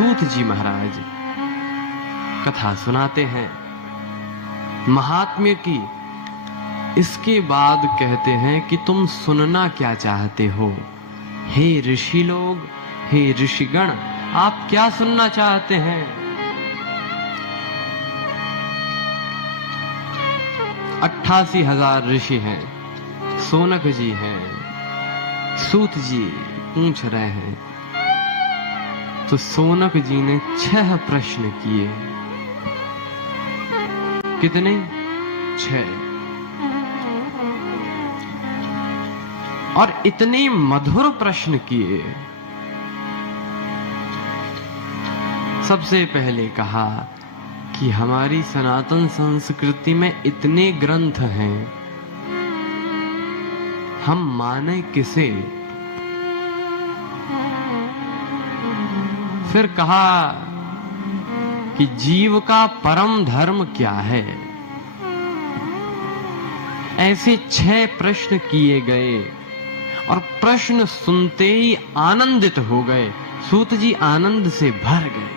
सूत जी महाराज कथा सुनाते हैं महात्म्य की। इसके बाद कहते हैं कि तुम सुनना क्या चाहते हो? हे ऋषि लोग, हे ऋषिगण, आप क्या सुनना चाहते हैं? 88,000 ऋषि हैं, सोनक जी हैं, सूत जी पूछ रहे हैं। तो सोनक जी ने 6 प्रश्न किए। कितने? 6। और इतने मधुर प्रश्न किए। सबसे पहले कहा कि हमारी सनातन संस्कृति में इतने ग्रंथ हैं, हम माने किसे? फिर कहा कि जीव का परम धर्म क्या है? ऐसे 6 प्रश्न किए गए और प्रश्न सुनते ही आनंदित हो गए। सूत जी आनंद से भर गए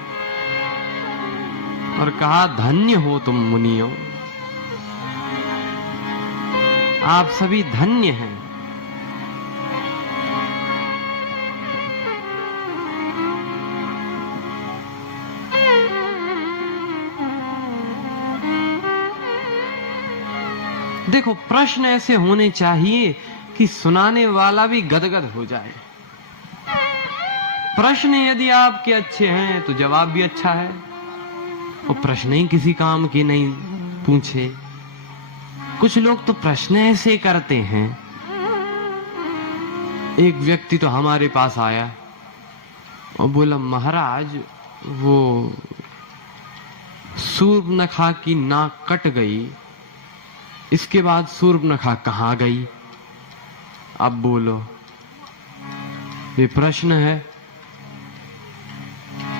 और कहा, धन्य हो तुम मुनियों, आप सभी धन्य हैं। देखो, प्रश्न ऐसे होने चाहिए कि सुनाने वाला भी गदगद हो जाए। प्रश्न यदि आपके अच्छे हैं तो जवाब भी अच्छा है, और प्रश्न ही किसी काम के नहीं पूछे। कुछ लोग तो प्रश्न ऐसे करते हैं। एक व्यक्ति तो हमारे पास आया और बोला, महाराज वो सूर्पनखा की नाक कट गई, इसके बाद सूर्पनखा कहाँ गई? अब बोलो, ये प्रश्न है।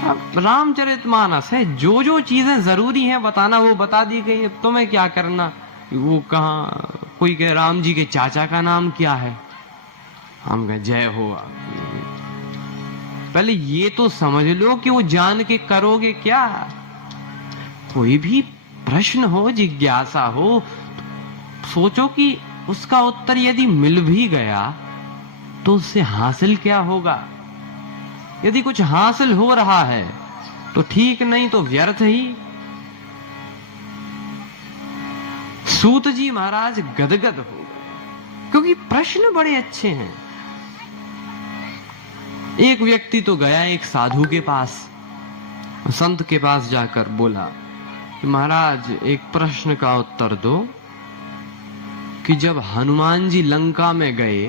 अब रामचरितमानस है, जो जो चीजें जरूरी हैं बताना वो बता दी गई। अब तुम्हें क्या करना? वो कहाँ, कोई कहे राम जी के चाचा का नाम क्या है, हम कहे जय हो। पहले ये तो समझ लो कि वो जान के करोगे क्या। कोई भी प्रश्न हो, जिज्ञासा हो, सोचो कि उसका उत्तर यदि मिल भी गया तो उससे हासिल क्या होगा। यदि कुछ हासिल हो रहा है तो ठीक, नहीं तो व्यर्थ ही। सूत जी महाराज गदगद हो गए क्योंकि प्रश्न बड़े अच्छे हैं। एक व्यक्ति तो गया एक साधु के पास, संत के पास जाकर बोला कि महाराज एक प्रश्न का उत्तर दो कि जब हनुमान जी लंका में गए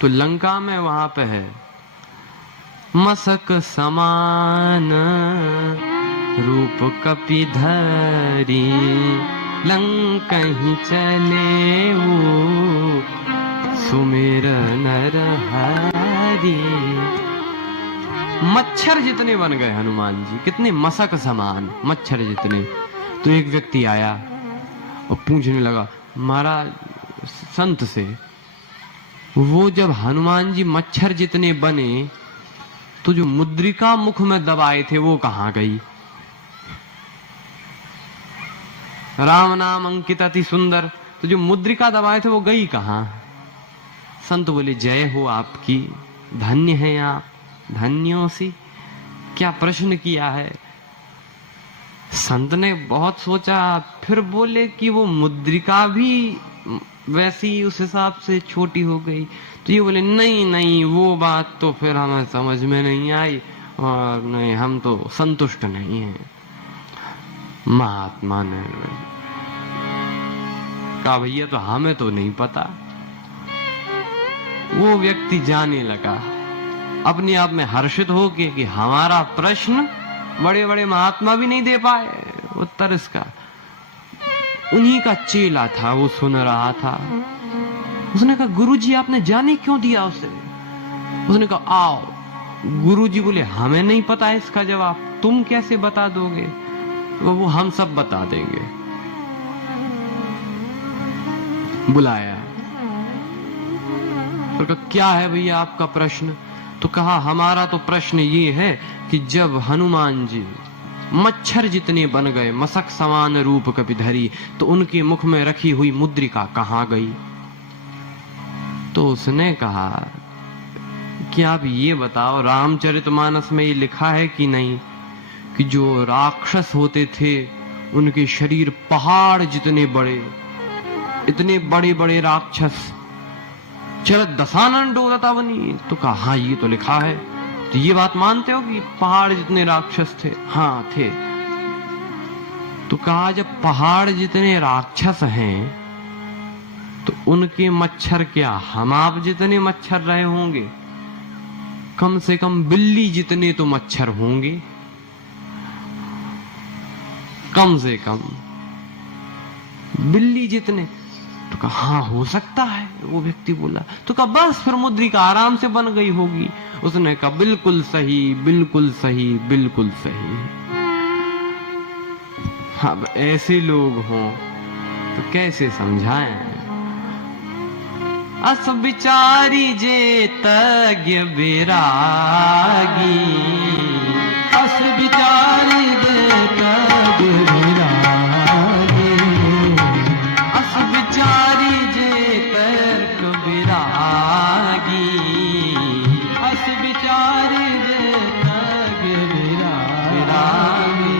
तो लंका में वहां पे है मसक समान रूप कपिधरी, लंका ही चले वो सुमेर नर हरि। मच्छर जितने बन गए हनुमान जी, कितने मसक समान, मच्छर जितने। तो एक व्यक्ति आया और पूछने लगा महाराज संत से, वो जब हनुमान जी मच्छर जितने बने तो जो मुद्रिका मुख में दबाए थे वो कहाँ गई? राम नाम अंकित अति सुंदर, तो जो मुद्रिका दबाए थे वो गई कहाँ? संत बोले, जय हो आपकी, धन्य हैं आप, धन्यों सी। क्या प्रश्न किया है? संत ने बहुत सोचा, फिर बोले कि वो मुद्रिका भी वैसी उस हिसाब से छोटी हो गई। तो ये बोले, नहीं नहीं, वो बात तो फिर हमें समझ में नहीं आई, और नहीं, हम तो संतुष्ट नहीं हैं। महात्मा ने कहा, भैया तो हमें तो नहीं पता। वो व्यक्ति जाने लगा अपने आप में हर्षित होके कि हमारा प्रश्न बड़े बड़े महात्मा भी नहीं दे पाए उत्तर इसका। उन्हीं का चेला था, वो सुन रहा था। उसने कहा, गुरुजी आपने जाने क्यों दिया उसे? उसने कहा, आओ। गुरुजी बोले, हमें नहीं पता इसका जवाब, तुम कैसे बता दोगे? तो वो हम सब बता देंगे। बुलाया, तो कहा, क्या है भैया आपका प्रश्न? तो कहा हमारा तो प्रश्न ये है कि जब हनुमान जी मच्छर जितने बन गए, मसक समान रूप कपिधरी, तो उनके मुख में रखी हुई मुद्रिका कहां गई? तो उसने कहा कि आप ये बताओ, रामचरितमानस में ये लिखा है कि नहीं कि जो राक्षस होते थे उनके शरीर पहाड़ जितने बड़े, इतने बड़े बड़े राक्षस, चरत दशानन डोरतावनी। तो कहा हाँ ये तो लिखा है। तो ये बात मानते हो कि पहाड़ जितने राक्षस थे? हाँ थे। तो कहा जब पहाड़ जितने राक्षस हैं तो उनके मच्छर क्या हम आप जितने मच्छर रहे होंगे? कम से कम बिल्ली जितने तो मच्छर होंगे, कम से कम बिल्ली जितने। तो कहा हाँ हो सकता है, वो व्यक्ति बोला। तो कहा बस फिर मुद्रिका आराम से बन गई होगी। उसने कहा बिल्कुल सही, बिल्कुल सही, बिल्कुल सही। अब ऐसे लोग हों तो कैसे समझाएं? अस विचारी जे तज्ञ विरागी, अस विचारी जे तज्ञ विरागी, अस विचारी जे तर्क विरागी, अस विचारी जे तज्ञ विरागी,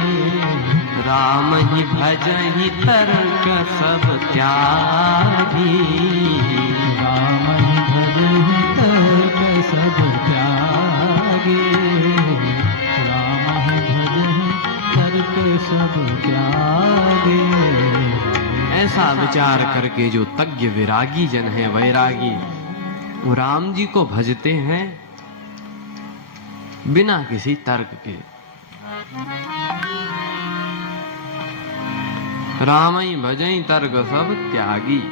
राम ही भजहि तर्क सब त्यागी, राम भजहि तर्क सब त्यागे, राम भजहि तर्क सब त्यागे। ऐसा विचार करके जो तज्ञ विरागी जन है, वैरागी, वो राम जी को भजते हैं बिना किसी तर्क के। राम ही भजई तर्क सब त्यागी।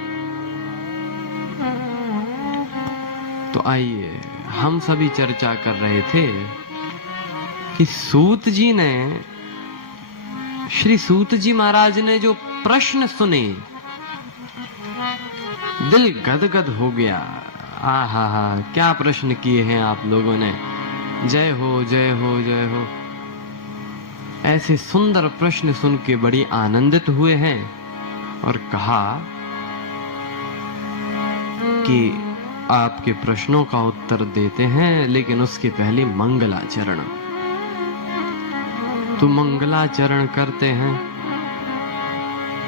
तो आइए, हम सभी चर्चा कर रहे थे कि सूत जी ने, श्री सूत जी महाराज ने जो प्रश्न सुने, दिल गदगद हो गया। आहा हा, क्या प्रश्न किए हैं आप लोगों ने। जय हो, जय हो, जय हो। ऐसे सुंदर प्रश्न सुन के बड़ी आनंदित हुए हैं और कहा कि आपके प्रश्नों का उत्तर देते हैं, लेकिन उसके पहले मंगलाचरण। तो मंगलाचरण करते हैं।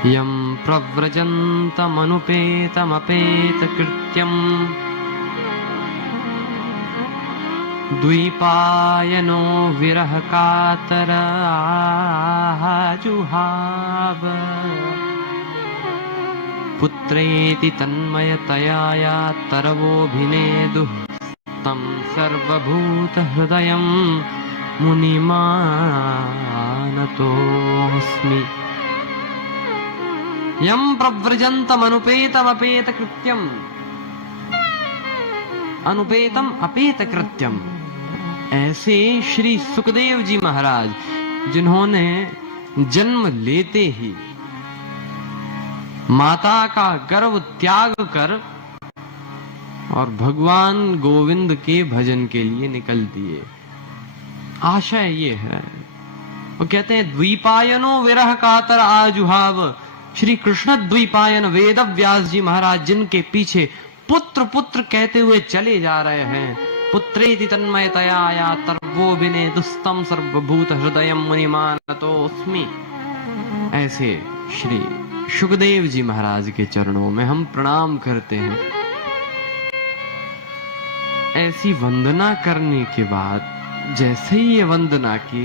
यम प्रव्रजन्तम अनुपेतम अपेत कृत्यम, द्वीपायनो विरह कातर आजुहाव, पुत्रेति तन्मयतया तरवोभिनेदुः तं सर्वभूत हृदयं मुनिमानतोऽस्मि। यं प्रव्रजन्तम अनुपेतम अपेत कृत्यम, अनुपेतम अपेत कृत्यम। ऐसे श्री सुखदेव जी महाराज, जिन्होंने जन्म लेते ही माता का गर्भ त्याग कर और भगवान गोविंद के भजन के लिए निकल दिए। आशय ये है, वो कहते हैं द्वीपायनो विरह कातर आजुहाव। श्री कृष्ण द्वीपायन वेद व्यास जी महाराज, जिनके पीछे पुत्र पुत्र कहते हुए चले जा रहे हैं, पुत्रेति तन्मयतया तरवोभिनेदुस्तं सर्वभूत हृदयं मुनिमानतोऽस्मि। ऐसे श्री सुखदेव जी महाराज के चरणों में हम प्रणाम करते हैं। ऐसी वंदना करने के बाद, जैसे ही ये वंदना की,